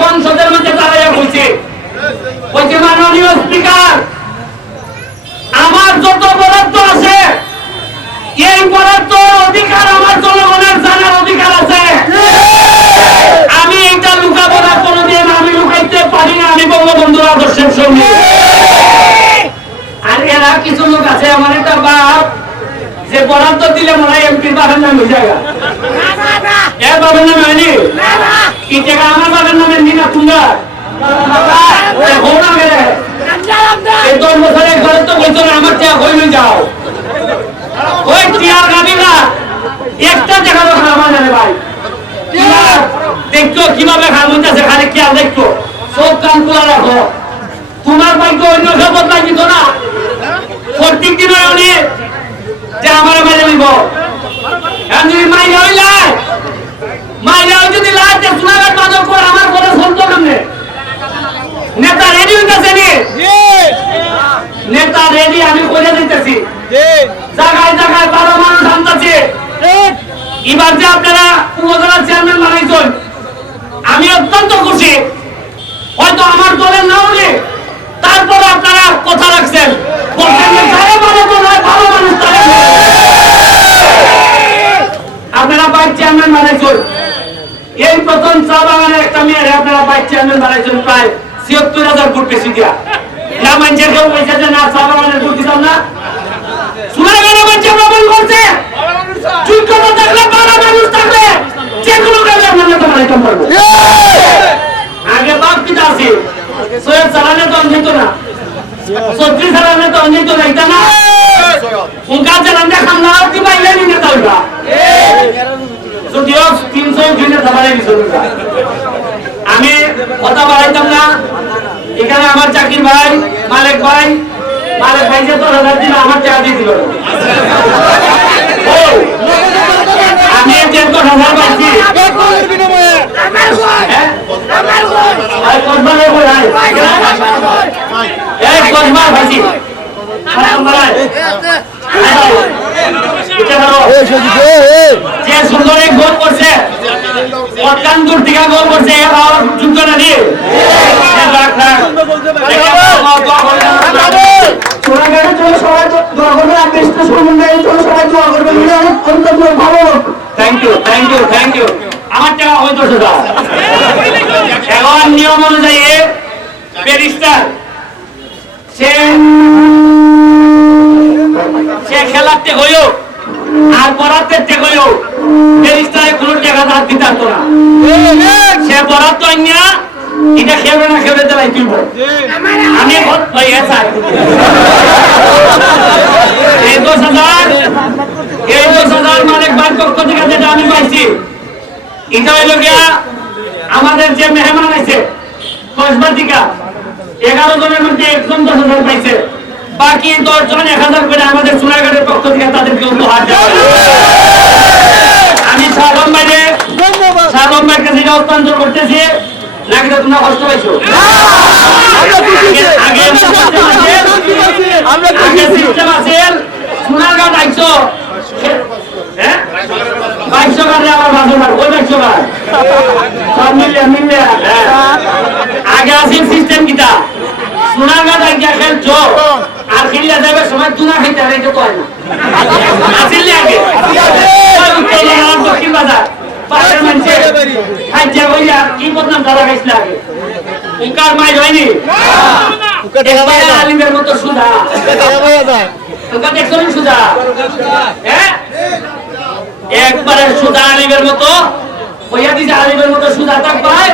সংসদের মধ্যে দাঁড়াইয়া বলছে বলছে, মাননীয় স্পিকার, আমার যত বরাদ্দ আছে, এই বরাদ্দ অধিকার আমার জনগণের জানার অধিকার আছে। আমি এইটা লুকাবো না আমি লুকাইতে পারি না, আমি বঙ্গবন্ধুর আদর্শের সঙ্গে। আর এরা কিছু লোক আছে, আমার একটা বাপ, যে বরাদ্দ দিলে মনে হয় এমপির বাপের নাম হয়ে যায় এর বাবার নামে হয়নি কি টাকা আমার বাবার নামে নি না তোমরা এই দশ বছরের ঘরে তো বলছো না আমার চেয়ে হইলে যাও। ওই টিয়ার গাবি না। একটা দেখা দোকান আমার জানে ভাই। দেখছ কীভাবে খাওয়া যাচ্ছে খালি খেয়াল দেখছ? সব কান খোলা রাখো। তোমার ভাগ্য অন্য সব বদলাই দিত না। প্রত্যেক দিন যে আমার মেরে নিব। হই যদি লাইতে করে আমার করে শুনতো কেমনে? নেতা রেডি হইতেছে নেতা রেডি আমি কইরা দিতেছি। জায়গায় জায়গায় ভালো মানুষ আনতেছে। এবার যে আপনারা উপজেলা চেয়ারম্যান বানাইছেন আমি অত্যন্ত খুশি। হয়তো আমার দলের না হলে তারপরে আপনারা কথা রাখছেন বলছেন যে যারা ভালো দল হয়, ভালো মানুষ তারা আপনারা বাইক চেয়ারম্যান বানাইছেন এই প্রথম চা বাগানের একটা মেয়ের আপনারা বাইক চেয়ারম্যান বানাইছেন প্রায় ছিয়াত্তর হাজার ফুট বেশি দিয়া। না মানুষের কেউ পয়সা না চা বাগানের ফুট দিতাম না। গেল মানুষ ভ্রমণ করছে। যোগ্যতা থাকলে ভালো মানুষ থাকলে যে কোনো কাজে আপনার নেতা বানাইতে পারব আগে বাপ পিতা আছে। সৈয়দ সালানে তো অঞ্জিত না। সত্যি সালানে তো অঞ্জিত না এটা না। উনকা জানান খান্না কি পাইলে নি নেতা হইবা যদিও তিনশো দিনে সবাই আমি কথা বাড়াইতাম না। এখানে আমার চাকির ভাই মালিক ভাই মালিক ভাই যে তোর হাজার দিন আমার টাকা দিয়ে দিল। আমি যে তোর হাজার পাইছি হ্যাঁ? আর কসবার ওপর আয়। এই কসবার ভাইছি আরে আমার আয়। আয়। এটা ধরো। যে সুন্দর এক গোল করছে অত্যন্ত দূর থেকে গোল করছে এ ভালো যোগ্য না দিয়ে সোনাঘাটের জন্য সবাই দোয়া করবেন আর দেশটা সমন্বয়ের জন্য সবাই দোয়া করবেন উনি অনেক অত্যন্ত ভালো লোক thank you thank you thank you আমার টাকা হয়তো এখন নিয়ম অনুযায়ী ব্যারিস্টার সে খেলাতে হইও। আর বরাতে তে হইও ব্যারিস্টারে কোনো টাকা ধার দিতে পারতো না। সে বরাত আইনা এটা না, খেলবে দেলাই তুলব আমি এই দশ হাজার, এই দশ হাজার থেকে যেটা আমি পাইছি, এটা হইল গিয়া আমাদের যে মেহমান আছে কসবাতিকা এগারো জনের মধ্যে একজন দশ বাকি দশ জন এক হাজার করে আমাদের সোনাঘাটের পক্ষ থেকে তাদেরকে উপহার দেওয়া। আমি সালম ভাইরে সালম ভাইয়ের কাছে হস্তান্তর করতেছি। নাকি তো তোমরা কষ্ট পাইছো? আগে- আগে আছে, আগে সোনারঘাট আইছো হ্যাঁ বাসো ওই সব মিলে মিলে। আগে আছে সিস্টেম কিটা সোনারঘাট খেলছো আর খেলিয়া যাবে সময় তুনা খাইতে আর এটা তো হয় না। আসিল আগে। দক্ষিণ বাজার। পাশের মানুষে খাইছে বইয়া কি বদনাম দাদা খাইছিল আগে। উনকার মাইর হয়নি? একবারে আলিমের মতো সুধা। তোমরা দেখছ সুধা? হ্যাঁ? একবারে সুধা আলিমের মতো। হইয়া দিছে আলিমের মতো সুধা থাকবাই